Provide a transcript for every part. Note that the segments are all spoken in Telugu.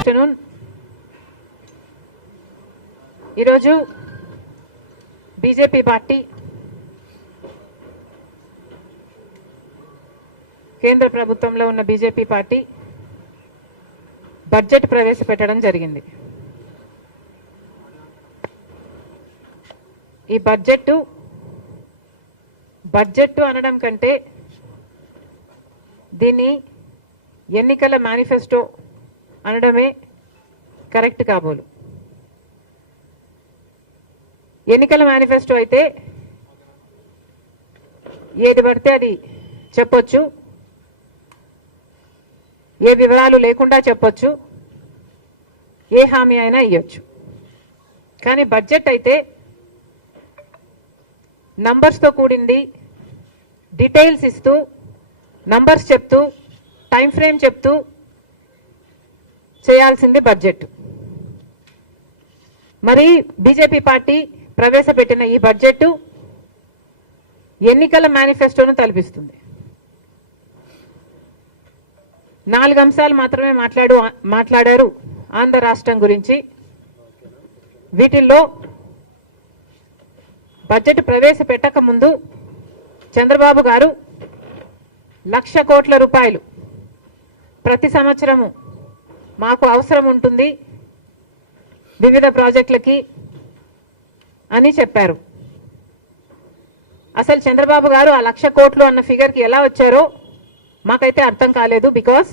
ఆఫ్టర్నూన్ ఈరోజు బీజేపీ పార్టీ కేంద్ర ప్రభుత్వంలో ఉన్న బీజేపీ పార్టీ బడ్జెట్ ప్రవేశపెట్టడం జరిగింది. ఈ బడ్జెట్ అనడం కంటే దీన్ని ఎన్నికల మేనిఫెస్టో అనడమే కరెక్ట్ కాబోలు. ఎన్నికల మేనిఫెస్టో అయితే ఏది పడితే అది చెప్పొచ్చు, ఏ వివరాలు లేకుండా చెప్పొచ్చు, ఏ హామీ అయినా ఇవ్వచ్చు. కానీ బడ్జెట్ అయితే నంబర్స్తో కూడింది, డీటెయిల్స్ ఇస్తూ, నంబర్స్ చెప్తూ, టైం ఫ్రేమ్ చెప్తూ చేయాల్సింది బడ్జెట్. మరి బీజేపీ పార్టీ ప్రవేశపెట్టిన ఈ బడ్జెట్ ఎన్నికల మేనిఫెస్టోను తలపిస్తుంది. 4 అంశాలు మాత్రమే మాట్లాడారు ఆంధ్ర రాష్ట్రం గురించి. వీటిల్లో బడ్జెట్ ప్రవేశపెట్టక ముందు చంద్రబాబు గారు 1,00,000 కోట్ల రూపాయలు ప్రతి సంవత్సరము మాకు అవసరం ఉంటుంది వివిధ ప్రాజెక్టులకి అని చెప్పారు. అసలు చంద్రబాబు గారు ఆ 1,00,000 కోట్లు అన్న ఫిగర్కి ఎలా వచ్చారో మాకైతే అర్థం కాలేదు. బికాస్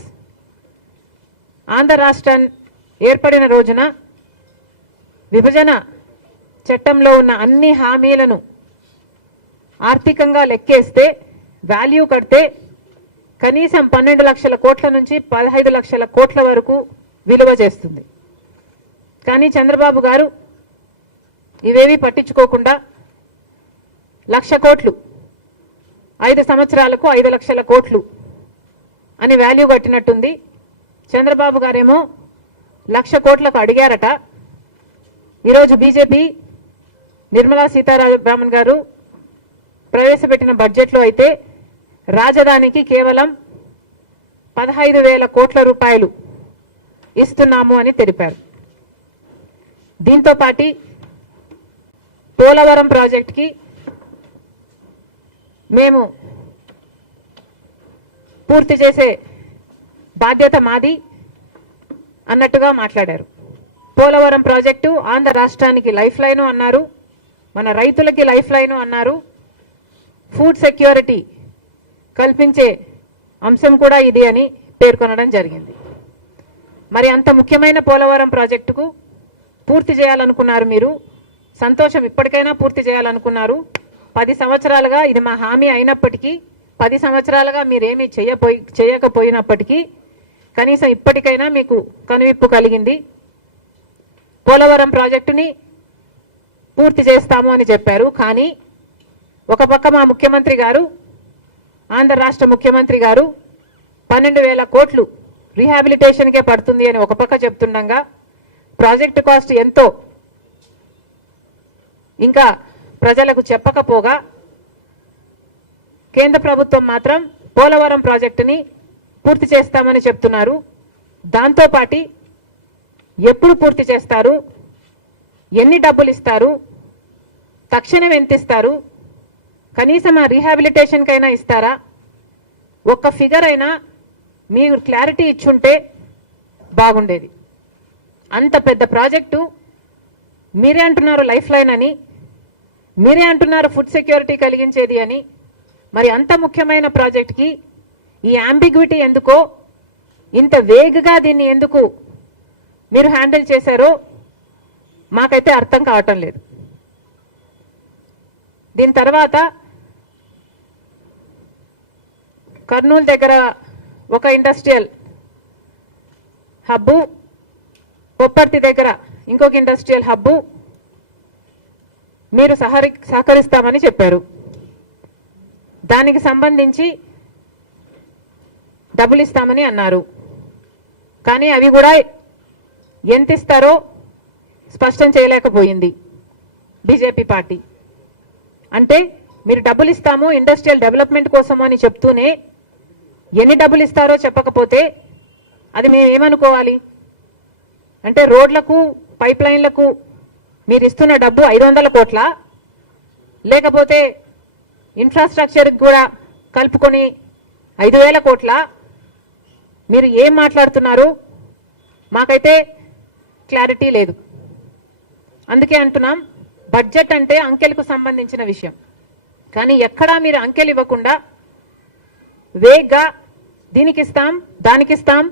ఆంధ్ర రాష్ట్రం ఏర్పడిన రోజున విభజన చట్టంలో ఉన్న అన్ని హామీలను ఆర్థికంగా లెక్కేస్తే వాల్యూ కడితే కనీసం 12 లక్షల కోట్ల నుంచి 15 లక్షల కోట్ల వరకు విలువ చేస్తుంది. కానీ చంద్రబాబు గారు ఇవేవి పట్టించుకోకుండా 1,00,000 కోట్లు 5 సంవత్సరాలకు 5 లక్షల కోట్లు అని వాల్యూ కట్టినట్టుంది. చంద్రబాబు గారేమో 1,00,000 కోట్లకు అడిగారట. ఈరోజు బీజేపీ నిర్మలా సీతారామన్ గారు ప్రవేశపెట్టిన బడ్జెట్లో అయితే రాజధానికి కేవలం 15,000 కోట్ల రూపాయలు ఇస్తున్నాము అని తెలిపారు. దీంతో పాటు పోలవరం ప్రాజెక్టుకి మేము పూర్తి చేసే బాధ్యత మాది అన్నట్టుగా మాట్లాడారు. పోలవరం ప్రాజెక్టు ఆంధ్ర రాష్ట్రానికి లైఫ్ లైను అన్నారు, మన రైతులకి లైఫ్ లైను అన్నారు, ఫుడ్ సెక్యూరిటీ కల్పించే అంశం కూడా ఇది అని పేర్కొనడం జరిగింది. మరి అంత ముఖ్యమైన పోలవరం ప్రాజెక్టుకు పూర్తి చేయాలనుకున్నారు మీరు, సంతోషం, ఇప్పటికైనా పూర్తి చేయాలనుకున్నారు. 10 సంవత్సరాలుగా ఇది మా హామీ అయినప్పటికీ 10 సంవత్సరాలుగా మీరేమీ చేయకపోయినప్పటికీ కనీసం ఇప్పటికైనా మీకు కనువిప్పు కలిగింది. పోలవరం ప్రాజెక్టుని పూర్తి చేస్తాము అని చెప్పారు. కానీ ఒక పక్క మా ముఖ్యమంత్రి గారు, ఆంధ్ర రాష్ట్ర ముఖ్యమంత్రి గారు 12,000 కోట్లు రీహాబిలిటేషన్కే పడుతుంది అని ఒక పక్క చెప్తుండగా ప్రాజెక్టు కాస్ట్ ఎంతో ఇంకా ప్రజలకు చెప్పకపోగా కేంద్ర ప్రభుత్వం మాత్రం పోలవరం ప్రాజెక్టుని పూర్తి చేస్తామని చెప్తున్నారు. దాంతోపాటు ఎప్పుడు పూర్తి చేస్తారు, ఎన్ని డబ్బులు ఇస్తారు, తక్షణం ఎంత ఇస్తారు, కనీసం ఆ రీహాబిలిటేషన్కైనా ఇస్తారా, ఒక్క ఫిగర్ అయినా మీరు క్లారిటీ ఇచ్చుంటే బాగుండేది. అంత పెద్ద ప్రాజెక్టు మీరే అంటున్నారు లైఫ్ లైన్ అని, మీరే అంటున్నారు ఫుడ్ సెక్యూరిటీ కలిగించేది అని. మరి అంత ముఖ్యమైన ప్రాజెక్ట్కి ఈ అంబిగ్విటీ ఎందుకో, ఇంత వేగంగా దీన్ని ఎందుకు మీరు హ్యాండిల్ చేశారో మాకైతే అర్థం కావటం లేదు. దీని తర్వాత కర్నూలు దగ్గర ఒక ఇండస్ట్రియల్ హబ్బు, పొప్పర్తి దగ్గర ఇంకొక ఇండస్ట్రియల్ హబ్బు మీరు సహకరిస్తామని చెప్పారు. దానికి సంబంధించి డబ్బులు ఇస్తామని అన్నారు. కానీ అవి కూడా ఎంత ఇస్తారో స్పష్టం చేయలేకపోయింది బీజేపీ పార్టీ. అంటే మీరు డబ్బులు ఇస్తాము ఇండస్ట్రియల్ డెవలప్మెంట్ కోసం అని చెప్తూనే ఎన్ని డబ్బులు ఇస్తారో చెప్పకపోతే అది మేము ఏమనుకోవాలి? అంటే రోడ్లకు పైప్ లైన్లకు మీరు ఇస్తున్న డబ్బు 500 కోట్ల, లేకపోతే ఇన్ఫ్రాస్ట్రక్చర్కి కూడా కలుపుకొని 5,000 కోట్ల? మీరు ఏం మాట్లాడుతున్నారు? మాకైతే క్లారిటీ లేదు. అందుకే అంటున్నాం, బడ్జెట్ అంటే అంకెలకు సంబంధించిన విషయం. కానీ ఎక్కడా మీరు అంకెలు ఇవ్వకుండా వేగ్గా దీనికిస్తాం దానికిస్తాం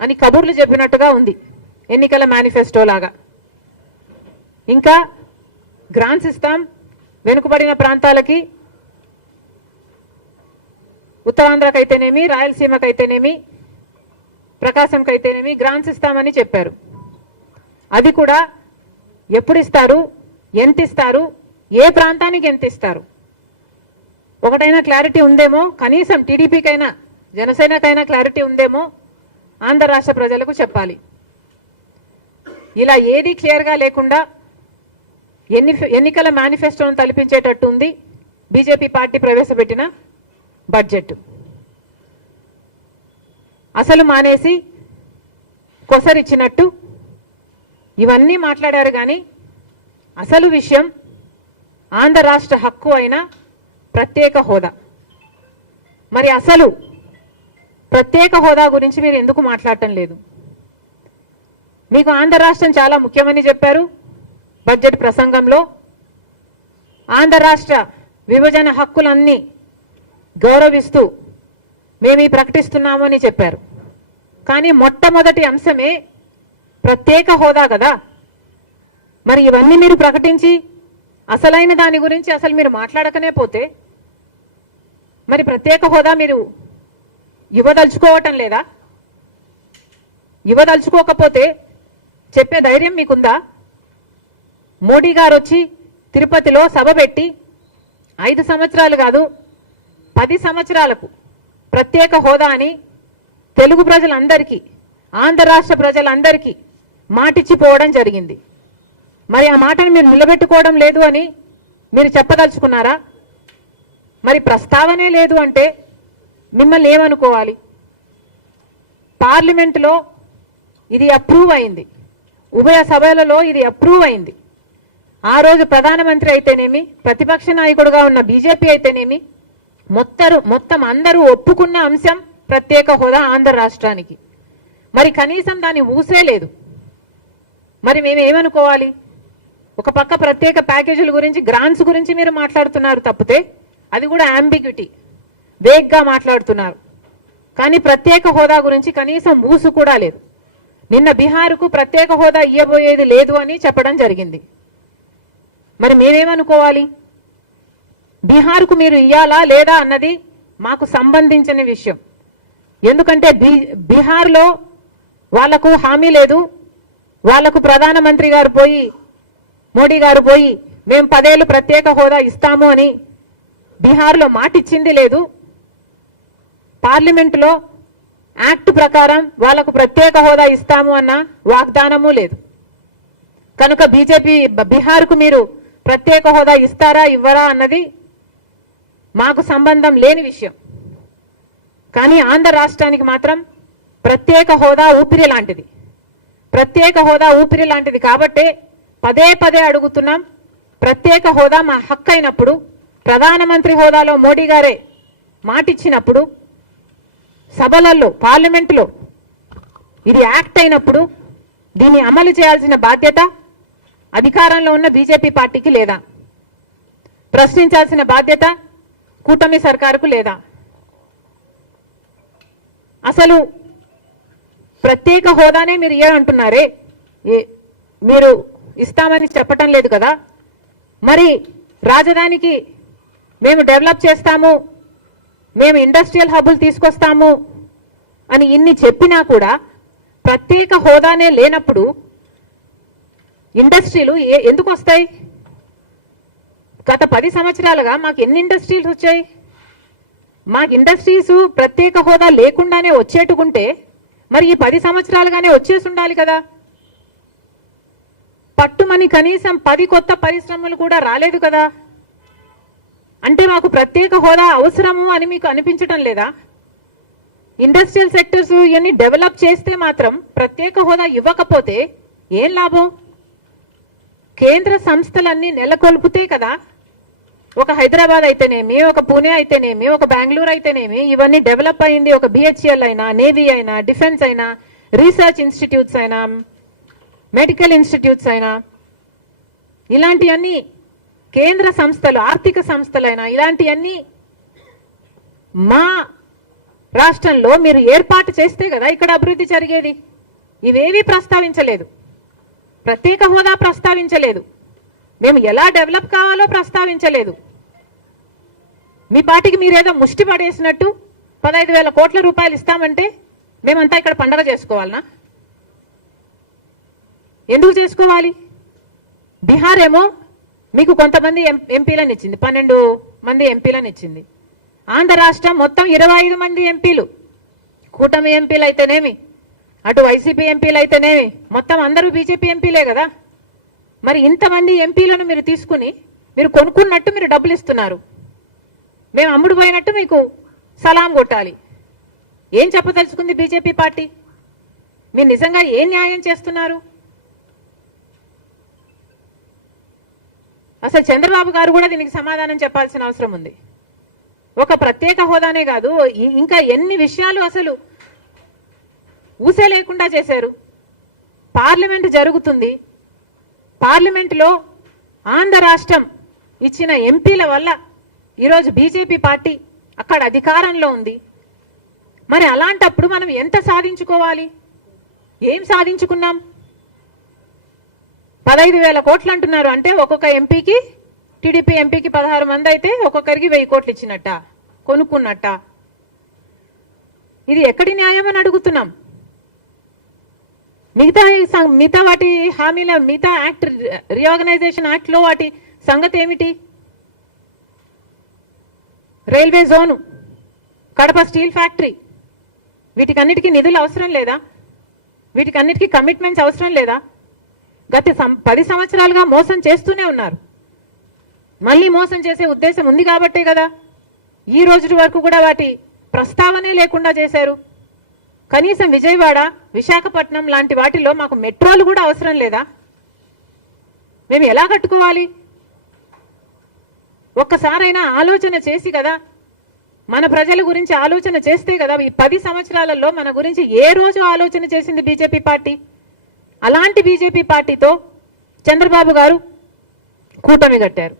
అని కబుర్లు చెప్పినట్టుగా ఉంది, ఎన్నికల మేనిఫెస్టో లాగా. ఇంకా గ్రాంట్స్ ఇస్తాం వెనుకబడిన ప్రాంతాలకి, ఉత్తరాంధ్రకైతేనేమి, రాయలసీమకైతేనేమి, ప్రకాశంకైతేనేమి గ్రాంట్స్ ఇస్తామని చెప్పారు. అది కూడా ఎప్పుడు ఇస్తారు, ఎంత ఇస్తారు, ఏ ప్రాంతానికి ఎంత ఇస్తారు? ఒకటైనా క్లారిటీ ఉందేమో, కనీసం టీడీపీకైనా జనసేనకైనా క్లారిటీ ఉందేమో ఆంధ్ర రాష్ట్ర ప్రజలకు చెప్పాలి. ఇలా ఏది క్లియర్గా లేకుండా ఎన్నికల మేనిఫెస్టోను తలపించేటట్టు ఉంది బీజేపీ పార్టీ ప్రవేశపెట్టిన బడ్జెట్. అసలు మానేసి కొసరిచ్చినట్టు ఇవన్నీ మాట్లాడారు. కానీ అసలు విషయం ఆంధ్ర రాష్ట్ర హక్కు అయిన ప్రత్యేక హోదా. మరి అసలు ప్రత్యేక హోదా గురించి మీరు ఎందుకు మాట్లాడటం లేదు? మీకు ఆంధ్ర రాష్ట్రం చాలా ముఖ్యమని చెప్పారు బడ్జెట్ ప్రసంగంలో. ఆంధ్ర రాష్ట్ర విభజన హక్కులన్నీ గౌరవిస్తూ మేము ప్రకటిస్తున్నాము అని చెప్పారు. కానీ మొట్టమొదటి అంశమే ప్రత్యేక హోదా కదా. మరి ఇవన్నీ మీరు ప్రకటించి అసలైన దాని గురించి అసలు మీరు మాట్లాడకనే పోతే మరి ప్రత్యేక హోదా మీరు ఇవ్వదలుచుకోవటం లేదా? ఇవ్వదలుచుకోకపోతే చెప్పే ధైర్యం మీకుందా? మోడీ గారు వచ్చి తిరుపతిలో సభ పెట్టి 5 సంవత్సరాలు కాదు 10 సంవత్సరాలకు ప్రత్యేక హోదా అని తెలుగు ప్రజలందరికీ, ఆంధ్ర రాష్ట్ర ప్రజలందరికీ మాటిచ్చిపోవడం జరిగింది. మరి ఆ మాటను మీరు నిలబెట్టుకోవడం లేదు అని మీరు చెప్పదలుచుకున్నారా? మరి ప్రస్తావనే లేదు అంటే మిమ్మల్ని ఏమనుకోవాలి? పార్లమెంటులో ఇది అప్రూవ్ అయింది, ఉభయ సభలలో ఇది అప్రూవ్ అయింది. ఆ రోజు ప్రధానమంత్రి అయితేనేమి, ప్రతిపక్ష నాయకుడుగా ఉన్న బీజేపీ అయితేనేమి, మొత్తం అందరూ ఒప్పుకున్న అంశం ప్రత్యేక హోదా ఆంధ్ర రాష్ట్రానికి. మరి కనీసం దాన్ని ఊసే లేదు. మరి మేము ఏమనుకోవాలి? ఒక పక్క ప్రత్యేక ప్యాకేజీల గురించి, గ్రాంట్స్ గురించి మీరు మాట్లాడుతున్నారు తప్పితే, అది కూడా అంబిగ్యూటీ, వేగ్గా మాట్లాడుతున్నారు. కానీ ప్రత్యేక హోదా గురించి కనీసం ఊసు కూడా లేదు. నిన్న బీహార్కు ప్రత్యేక హోదా ఇవ్వబోయేది లేదు అని చెప్పడం జరిగింది. మరి మేమేమనుకోవాలి? బీహార్కు మీరు ఇయ్యాలా లేదా అన్నది మాకు సంబంధించిన విషయం. ఎందుకంటే బీహార్లో వాళ్లకు హామీ లేదు. వాళ్లకు ప్రధానమంత్రి గారు పోయి, మోడీ గారు పోయి మేము 10 ఏళ్ళు ప్రత్యేక హోదా ఇస్తాము అని బీహార్లో మాట ఇచ్చింది లేదు. పార్లమెంటులో యాక్ట్ ప్రకారం వాళ్లకు ప్రత్యేక హోదా ఇస్తాము అన్న వాగ్దానము లేదు. కనుక బీహార్కు మీరు ప్రత్యేక హోదా ఇస్తారా ఇవ్వరా అన్నది మాకు సంబంధం లేని విషయం. కానీ ఆంధ్ర రాష్ట్రానికి మాత్రం ప్రత్యేక హోదా ఊపిరి లాంటిది. ప్రత్యేక హోదా ఊపిరి లాంటిది కాబట్టే పదే అడుగుతున్నాం. ప్రత్యేక హోదా మా హక్కు అయినప్పుడు, ప్రధానమంత్రి హోదాలో మోడీ గారే మాటిచ్చినప్పుడు, సభలలో పార్లమెంటులో ఇది యాక్ట్ అయినప్పుడు దీన్ని అమలు చేయాల్సిన బాధ్యత అధికారంలో ఉన్న బీజేపీ పార్టీకి లేదా? ప్రశ్నించాల్సిన బాధ్యత కూటమి సర్కారుకు లేదా? అసలు ప్రత్యేక హోదానే మీరు ఇయ్యాలంటున్నారే, మీరు ఇస్తామని చెప్పటం లేదు కదా. మరి రాజధానికి మేము డెవలప్ చేస్తాము, మేము ఇండస్ట్రియల్ హబ్బులు తీసుకొస్తాము అని ఇన్ని చెప్పినా కూడా ప్రత్యేక హోదానే లేనప్పుడు ఇండస్ట్రీలు ఎందుకు వస్తాయి? గత 10 సంవత్సరాలుగా మాకు ఎన్ని ఇండస్ట్రీలు వచ్చాయి? మాకు ఇండస్ట్రీస్ ప్రత్యేక హోదా లేకుండానే వచ్చేటుకుంటే మరి ఈ 10 సంవత్సరాలుగానే వచ్చేసి ఉండాలి కదా. పట్టుమని కనీసం 10 కొత్త పరిశ్రమలు కూడా రాలేదు కదా. అంటే మాకు ప్రత్యేక హోదా అవసరము అని మీకు అనిపించటం లేదా? ఇండస్ట్రియల్ సెక్టర్స్ ఇవన్నీ డెవలప్ చేస్తే మాత్రం ప్రత్యేక హోదా ఇవ్వకపోతే ఏం లాభం? కేంద్ర సంస్థలన్నీ నెలకొల్పితే కదా ఒక హైదరాబాద్ అయితేనేమి, ఒక పూణే అయితేనేమి, ఒక బెంగళూరు అయితేనేమి ఇవన్నీ డెవలప్ అయింది. ఒక బిహెచ్ఎల్ అయినా, నేవీ అయినా, డిఫెన్స్ అయినా, రీసెర్చ్ ఇన్స్టిట్యూట్స్ అయినా, మెడికల్ ఇన్స్టిట్యూట్స్ అయినా, ఇలాంటివన్నీ కేంద్ర సంస్థలు, ఆర్థిక సంస్థలైనా ఇలాంటివన్నీ మా రాష్ట్రంలో మీరు ఏర్పాటు చేస్తే కదా ఇక్కడ అభివృద్ధి జరిగేది. ఇవేవి ప్రస్తావించలేదు. ప్రత్యేక హోదా ప్రస్తావించలేదు. మేము ఎలా డెవలప్ కావాలో ప్రస్తావించలేదు. మీ పార్టీకి మీరేదో ముష్టి పడేసినట్టు 15,000 కోట్ల రూపాయలు ఇస్తామంటే మేమంతా ఇక్కడ పండగ చేసుకోవాలనా? ఎందుకు చేసుకోవాలి? బీహార్ ఏమో మీకు కొంతమంది ఎంపీలను ఇచ్చింది, 12 మంది ఎంపీలను ఇచ్చింది. ఆంధ్ర రాష్ట్రం మొత్తం 25 మంది ఎంపీలు, కూటమి ఎంపీలు అయితేనేమి, అటు వైసీపీ ఎంపీలు అయితేనేమి, మొత్తం అందరూ బీజేపీ ఎంపీలే కదా. మరి ఇంతమంది ఎంపీలను మీరు తీసుకుని మీరు కొనుక్కున్నట్టు మీరు డబ్బులు ఇస్తున్నారు. మేము అమ్ముడు పోయినట్టు మీకు సలాం కొట్టాలి. ఏం చెప్పదలుచుకుంది బీజేపీ పార్టీ? మీరు నిజంగా ఏం న్యాయం చేస్తున్నారు? అసలు చంద్రబాబు గారు కూడా దీనికి సమాధానం చెప్పాల్సిన అవసరం ఉంది. ఒక ప్రత్యేక హోదానే కాదు, ఇంకా ఎన్ని విషయాలు అసలు ఊసే లేకుండా చేశారు. పార్లమెంట్ జరుగుతుంది, పార్లమెంటులో ఆంధ్ర రాష్ట్రం ఇచ్చిన ఎంపీల వల్ల ఈరోజు బీజేపీ పార్టీ అక్కడ అధికారంలో ఉంది. మరి అలాంటప్పుడు మనం ఎంత సాధించుకోవాలి? ఏం సాధించుకున్నాం? 15,000 కోట్లు అంటున్నారు. అంటే ఒక్కొక్క ఎంపీకి, టీడీపీ ఎంపీకి 16 మంది అయితే ఒక్కొక్కరికి 1000 కోట్లు ఇచ్చినట్ట, కొనుక్కున్నట్ట. ఇది ఎక్కడి న్యాయం అని అడుగుతున్నాం. మిగతా వాటి హామీల, మిగతా యాక్ట్, రీఆర్గనైజేషన్ యాక్ట్ లో వాటి సంగతి ఏమిటి? Railway zone, Kadapa steel factory, వీటికన్నిటికీ నిధులు అవసరం లేదా? వీటికన్నిటికీ కమిట్మెంట్స్ అవసరం లేదా? గత 10 సంవత్సరాలుగా మోసం చేస్తూనే ఉన్నారు. మళ్ళీ మోసం చేసే ఉద్దేశం ఉంది కాబట్టే కదా ఈ రోజు వరకు కూడా వాటి ప్రస్తావనే లేకుండా చేశారు. కనీసం విజయవాడ, విశాఖపట్నం లాంటి వాటిలో మాకు మెట్రోలు కూడా అవసరం లేదా? మేము ఎలా కట్టుకోవాలి? ఒక్కసారైనా ఆలోచన చేసి కదా, మన ప్రజల గురించి ఆలోచన చేస్తే కదా. ఈ 10 సంవత్సరాలలో మన గురించి ఏ రోజు ఆలోచన చేసింది బీజేపీ పార్టీ? అలాంటి బీజేపీ పార్టీతో చంద్రబాబు గారు కూటమి కట్టారు.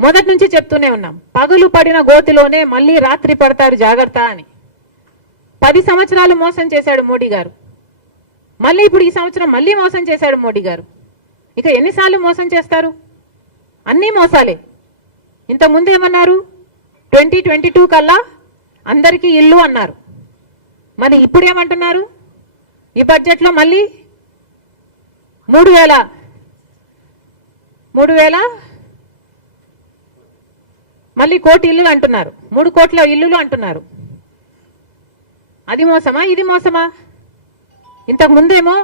మొదటి నుంచి చెప్తూనే ఉన్నాం, పగులు పడిన గోతిలోనే మళ్ళీ రాత్రి పడతారు జాగ్రత్త అని. 10 సంవత్సరాలు మోసం చేశాడు మోడీ గారు. మళ్ళీ ఇప్పుడు ఈ సంవత్సరం మళ్ళీ మోసం చేశాడు మోడీ గారు. ఇక ఎన్నిసార్లు మోసం చేస్తారు? అన్నీ మోసాలే. ఇంతకుముందు ఏమన్నారు? 2022 కల్లా అందరికీ ఇల్లు అన్నారు. మరి ఇప్పుడు ఏమంటున్నారు? ఈ బడ్జెట్లో మళ్ళీ 3,000 మళ్ళీ కోటి ఇల్లులు అంటున్నారు, 3 కోట్ల ఇల్లులు అంటున్నారు. అది మోసమా? ఇది మోసమా? ఇంతకు ముందేమో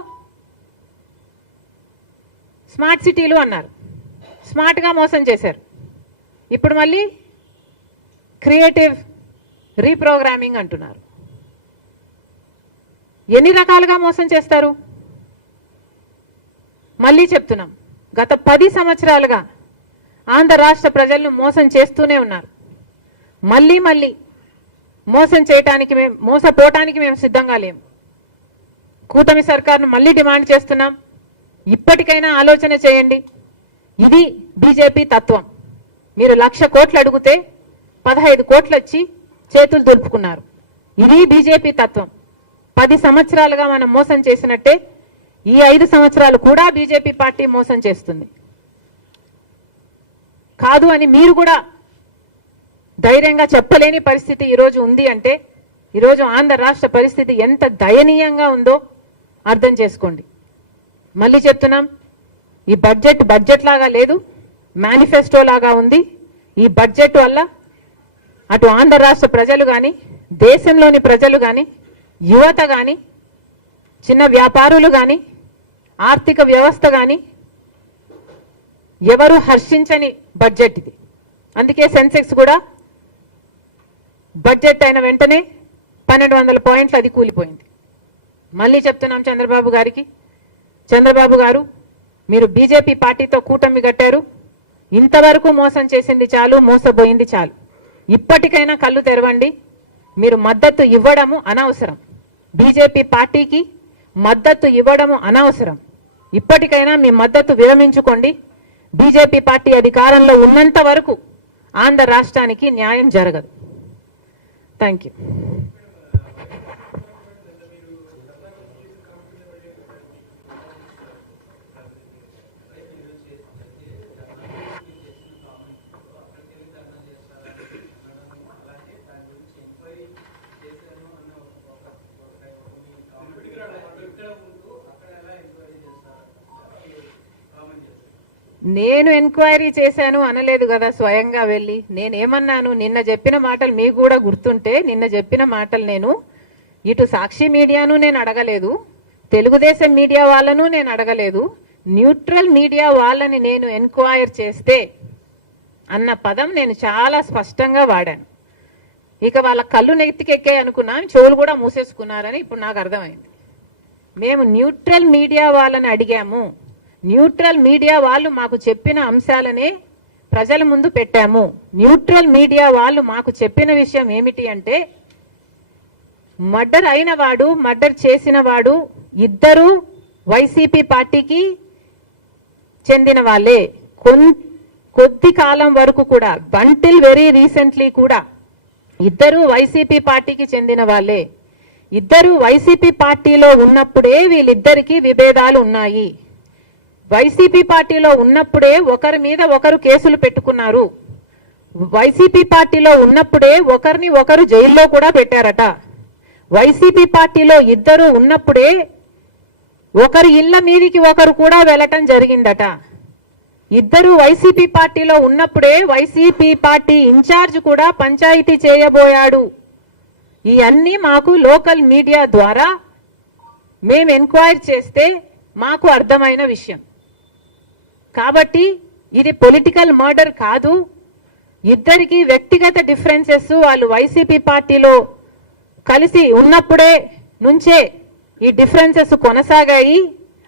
స్మార్ట్ సిటీలు అన్నారు, స్మార్ట్గా మోసం చేశారు. ఇప్పుడు మళ్ళీ క్రియేటివ్ రీప్రోగ్రామింగ్ అంటున్నారు. ఎన్ని రకాలుగా మోసం చేస్తారు? మళ్ళీ చెప్తున్నాం, గత 10 సంవత్సరాలుగా ఆంధ్ర రాష్ట్ర ప్రజలను మోసం చేస్తూనే ఉన్నారు. మళ్ళీ మోసం చేయటానికి, మోసపోవటానికి మేము సిద్ధంగా లేము. కూటమి సర్కార్ను మళ్ళీ డిమాండ్ చేస్తున్నాం, ఇప్పటికైనా ఆలోచన చేయండి. ఇది బీజేపీ తత్వం. మీరు 1,00,000 కోట్లు అడిగితే 15 కోట్లు వచ్చి చేతులు దులుపుకున్నారు. ఇది బీజేపీ తత్వం. 10 సంవత్సరాలుగా మనం మోసం చేసినట్టే ఈ 5 సంవత్సరాలు కూడా బీజేపీ పార్టీ మోసం చేస్తుంది. కాదు అని మీరు కూడా ధైర్యంగా చెప్పలేని పరిస్థితి ఈరోజు ఉంది అంటే ఈరోజు ఆంధ్ర రాష్ట్ర పరిస్థితి ఎంత దయనీయంగా ఉందో అర్థం చేసుకోండి. మళ్ళీ చెప్తున్నాం, ఈ బడ్జెట్ లాగా లేదు, మేనిఫెస్టో లాగా ఉంది. ఈ బడ్జెట్ వల్ల అటు ఆంధ్ర రాష్ట్ర ప్రజలు కానీ, దేశంలోని ప్రజలు కానీ, యువత కానీ, చిన్న వ్యాపారులు కానీ, ఆర్థిక వ్యవస్థ కానీ ఎవరు హర్షించని బడ్జెట్ ఇది. అందుకే సెన్సెక్స్ కూడా బడ్జెట్ అయిన వెంటనే 1200 పాయింట్లు అది కూలిపోయింది. మళ్ళీ చెప్తున్నాం చంద్రబాబు గారికి, చంద్రబాబు గారు మీరు బీజేపీ పార్టీతో కూటమి కట్టారు, ఇంతవరకు మోసం చేసింది చాలు, మోసపోయింది చాలు. ఇప్పటికైనా కళ్ళు తెరవండి. మీరు మద్దతు ఇవ్వడము అనవసరం, బీజేపీ పార్టీకి మద్దతు ఇవ్వడము అనవసరం. ఇప్పటికైనా మీ మద్దతు విరమించుకోండి. బీజేపీ పార్టీ అధికారంలో ఉన్నంత వరకు ఆంధ్ర రాష్ట్రానికి న్యాయం జరగదు. Thank you. నేను ఎంక్వైరీ చేశాను అనలేదు కదా, స్వయంగా వెళ్ళి నేనేమన్నాను, నిన్న చెప్పిన మాటలు మీకు కూడా గుర్తుంటే, నిన్న చెప్పిన మాటలు నేను ఇటు సాక్షి మీడియాను నేను అడగలేదు, తెలుగుదేశం మీడియా వాళ్ళను నేను అడగలేదు, న్యూట్రల్ మీడియా వాళ్ళని నేను ఎంక్వైర్ చేస్తే అన్న పదం నేను చాలా స్పష్టంగా వాడాను. ఇక వాళ్ళ కళ్ళు నెత్తికెక్కాయి అనుకున్నాను, చెవులు కూడా మూసేసుకున్నారని ఇప్పుడు నాకు అర్థమైంది. మేము న్యూట్రల్ మీడియా వాళ్ళని అడిగాము, న్యూట్రల్ మీడియా వాళ్ళు మాకు చెప్పిన అంశాలనే ప్రజల ముందు పెట్టాము. న్యూట్రల్ మీడియా వాళ్ళు మాకు చెప్పిన విషయం ఏమిటి అంటే, మర్డర్ అయిన వాడు, మర్డర్ చేసిన వాడు ఇద్దరు వైసీపీ పార్టీకి చెందిన వాళ్ళే. కొద్ది కాలం వరకు కూడా, అంటిల్ వెరీ రీసెంట్లీ కూడా ఇద్దరు వైసీపీ పార్టీకి చెందిన వాళ్ళే. ఇద్దరు వైసీపీ పార్టీలో ఉన్నప్పుడే వీళ్ళిద్దరికీ విభేదాలు ఉన్నాయి. వైసీపీ పార్టీలో ఉన్నప్పుడే ఒకరి మీద ఒకరు కేసులు పెట్టుకున్నారు. వైసీపీ పార్టీలో ఉన్నప్పుడే ఒకరిని ఒకరు జైల్లో కూడా పెట్టారట. వైసీపీ పార్టీలో ఇద్దరు ఉన్నప్పుడే ఒకరి ఇళ్ల మీదికి ఒకరు కూడా వెళ్ళటం జరిగిందట. ఇద్దరు వైసీపీ పార్టీలో ఉన్నప్పుడే వైసీపీ పార్టీ ఇన్ఛార్జ్ కూడా పంచాయతీ చేయబోయాడు. ఇవన్నీ మాకు లోకల్ మీడియా ద్వారా మేము ఎంక్వైరీ చేస్తే మాకు అర్థమైన విషయం. కాబట్టి ఇది పొలిటికల్ మర్డర్ కాదు. ఇద్దరికి వ్యక్తిగత డిఫరెన్సెస్, వాళ్ళు వైసీపీ పార్టీలో కలిసి ఉన్నప్పుడే నుంచే ఈ డిఫరెన్సెస్ కొనసాగాయి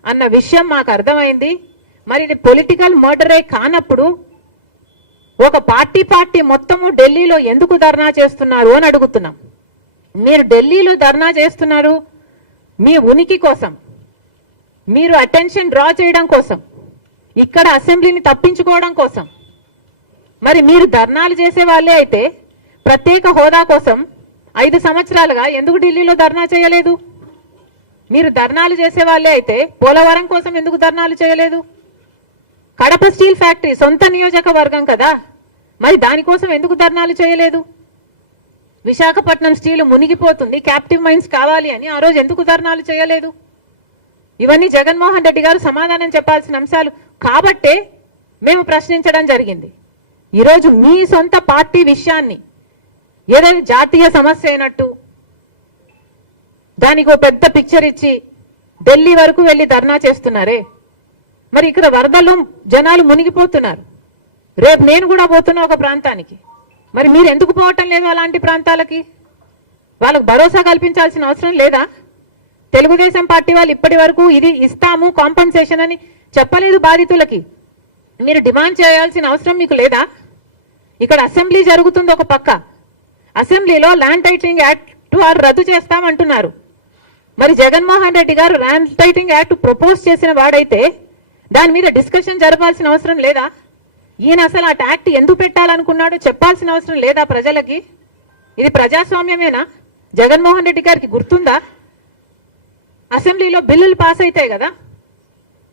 అన్న విషయం మాకు అర్థమైంది. మరి ఇది పొలిటికల్ మర్డరే కానప్పుడు ఒక పార్టీ మొత్తము ఢిల్లీలో ఎందుకు ధర్నా చేస్తున్నారు అని అడుగుతున్నాం. మీరు ఢిల్లీలో ధర్నా చేస్తున్నారు మీ ఉనికి కోసం, మీరు అటెన్షన్ డ్రా చేయడం కోసం, ఇక్కడ అసెంబ్లీని తప్పించుకోవడం కోసం. మరి మీరు ధర్నాలు చేసే వాళ్ళే అయితే ప్రత్యేక హోదా కోసం 5 సంవత్సరాలుగా ఎందుకు ఢిల్లీలో ధర్నా చేయలేదు? మీరు ధర్నాలు చేసే వాళ్ళే అయితే పోలవరం కోసం ఎందుకు ధర్నాలు చేయలేదు? కడప స్టీల్ ఫ్యాక్టరీ సొంత నియోజకవర్గం కదా, మరి దానికోసం ఎందుకు ధర్నాలు చేయలేదు? విశాఖపట్నం స్టీల్ మునిగిపోతుంది, క్యాప్టివ్ మైన్స్ కావాలి అని ఆ రోజు ఎందుకు ధర్నాలు చేయలేదు? ఇవన్నీ జగన్మోహన్ రెడ్డి గారు సమాధానం చెప్పాల్సిన అంశాలు కాబట్టే మేము ప్రశ్నించడం జరిగింది. ఈరోజు మీ సొంత పార్టీ విషయాన్ని ఏదైనా జాతీయ సమస్య అయినట్టు దానికి ఒక పెద్ద పిక్చర్ ఇచ్చి ఢిల్లీ వరకు వెళ్ళి ధర్నా చేస్తున్నారే. మరి ఇక్కడ వరదలు జనాలు మునిగిపోతున్నారు. రేపు నేను కూడా పోతున్నా ఒక ప్రాంతానికి, మరి మీరు ఎందుకు పోవటం లేదు అలాంటి ప్రాంతాలకి? వాళ్ళకు భరోసా కల్పించాల్సిన అవసరం లేదా? తెలుగుదేశం పార్టీ వాళ్ళు ఇప్పటి వరకు ఇది ఇస్తాము కాంపన్సేషన్ అని చెప్పలేదు బాధితులకి. మీరు డిమాండ్ చేయాల్సిన అవసరం మీకు లేదా? ఇక్కడ అసెంబ్లీ జరుగుతుంది ఒక పక్క, అసెంబ్లీలో ల్యాండ్ టైటిలింగ్ యాక్ట్ రద్దు చేస్తామంటున్నారు. మరి జగన్మోహన్ రెడ్డి గారు ల్యాండ్ టైటిలింగ్ యాక్ట్ ప్రపోజ్ చేసిన వాడైతే దాని మీద డిస్కషన్ జరపాల్సిన అవసరం లేదా? ఈయన అసలు ఆ యాక్ట్ ఎందుకు పెట్టాలనుకున్నాడో చెప్పాల్సిన అవసరం లేదా ప్రజలకి? ఇది ప్రజాస్వామ్యమేనా? జగన్మోహన్ రెడ్డి గారికి గుర్తుందా? అసెంబ్లీలో బిల్లులు పాస్ అవుతాయి కదా,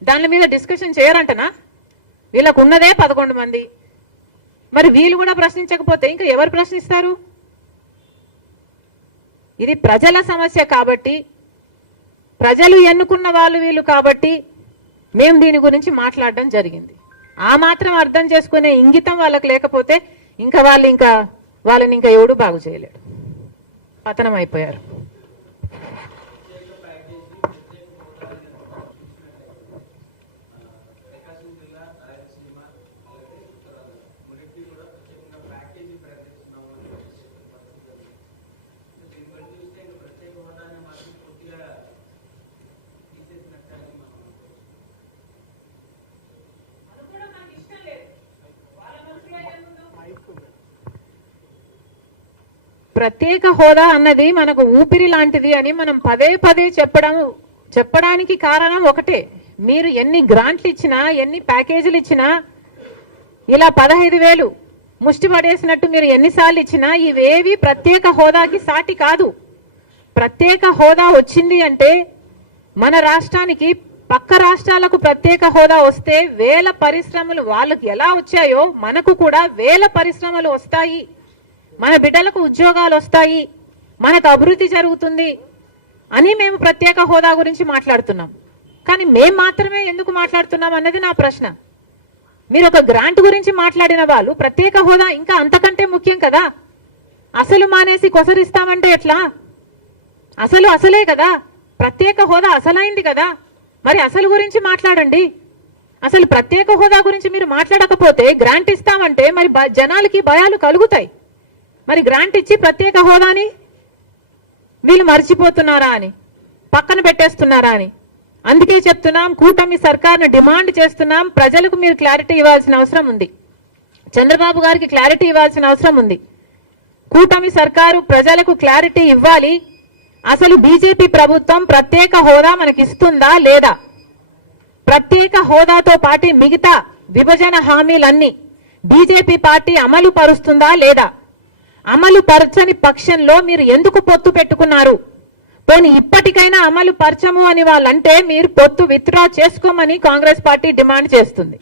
దాని మీద డిస్కషన్ చేయరంటనా? వీళ్ళకు ఉన్నదే 11 మంది, మరి వీళ్ళు కూడా ప్రశ్నించకపోతే ఇంకా ఎవరు ప్రశ్నిస్తారు? ఇది ప్రజల సమస్య కాబట్టి, ప్రజలు ఎన్నుకున్న వాళ్ళు వీళ్ళు కాబట్టి మేము దీని గురించి మాట్లాడడం జరిగింది. ఆ మాత్రం అర్థం చేసుకునే ఇంగితం వాళ్ళకి లేకపోతే ఇంకా వాళ్ళని ఇంకా ఎవడు బాగు చేయలేడు, పతనం అయిపోయారు. ప్రత్యేక హోదా అన్నది మనకు ఊపిరి లాంటిది అని మనం పదే పదే చెప్పడానికి కారణం ఒకటే. మీరు ఎన్ని గ్రాంట్లు ఇచ్చినా, ఎన్ని ప్యాకేజీలు ఇచ్చినా, ఇలా 15,000 ముష్టి పడేసినట్టు మీరు ఎన్నిసార్లు ఇచ్చినా ఇవేవి ప్రత్యేక హోదాకి సాటి కాదు. ప్రత్యేక హోదా వచ్చింది అంటే మన రాష్ట్రానికి పక్క రాష్ట్రాలకు ప్రత్యేక హోదా వస్తే వేల పరిశ్రమలు వాళ్ళకి ఎలా వచ్చాయో మనకు కూడా వేల పరిశ్రమలు వస్తాయి, మన బిడ్డలకు ఉద్యోగాలు వస్తాయి, మనకు అభివృద్ధి జరుగుతుంది అని మేము ప్రత్యేక హోదా గురించి మాట్లాడుతున్నాం. కానీ మేము మాత్రమే ఎందుకు మాట్లాడుతున్నాం అన్నది నా ప్రశ్న. మీరు ఒక గ్రాంట్ గురించి మాట్లాడిన వాళ్ళు ప్రత్యేక హోదా ఇంకా అంతకంటే ముఖ్యం కదా. అసలు మానేసి కొసరిస్తామంటే ఎట్లా? అసలే కదా ప్రత్యేక హోదా, అసలైంది కదా. మరి అసలు గురించి మాట్లాడండి. అసలు ప్రత్యేక హోదా గురించి మీరు మాట్లాడకపోతే గ్రాంట్ ఇస్తామంటే మరి జనాలకి భయాలు కలుగుతాయి. మరి గ్రాంట్ ఇచ్చి ప్రత్యేక హోదాని వీళ్ళు మర్చిపోతున్నారా అని, పక్కన పెట్టేస్తున్నారా అని. అందుకే చెప్తున్నాం, కూటమి సర్కార్ను డిమాండ్ చేస్తున్నాం. ప్రజలకు మీరు క్లారిటీ ఇవ్వాల్సిన అవసరం ఉంది. చంద్రబాబు గారికి క్లారిటీ ఇవ్వాల్సిన అవసరం ఉంది. కూటమి సర్కారు ప్రజలకు క్లారిటీ ఇవ్వాలి. అసలు బీజేపీ ప్రభుత్వం ప్రత్యేక హోదా మనకి ఇస్తుందా లేదా? ప్రత్యేక హోదాతో పాటు మిగతా విభజన హామీలన్నీ బీజేపీ పార్టీ అమలు పరుస్తుందా లేదా? అమలు పరచని పక్షంలో మీరు ఎందుకు పొత్తు పెట్టుకున్నారు? పోనీ ఇప్పటికైనా అమలు పరచము అని వాళ్ళంటే మీరు పొత్తు విత్డ్రా చేసుకోమని కాంగ్రెస్ పార్టీ డిమాండ్ చేస్తుంది.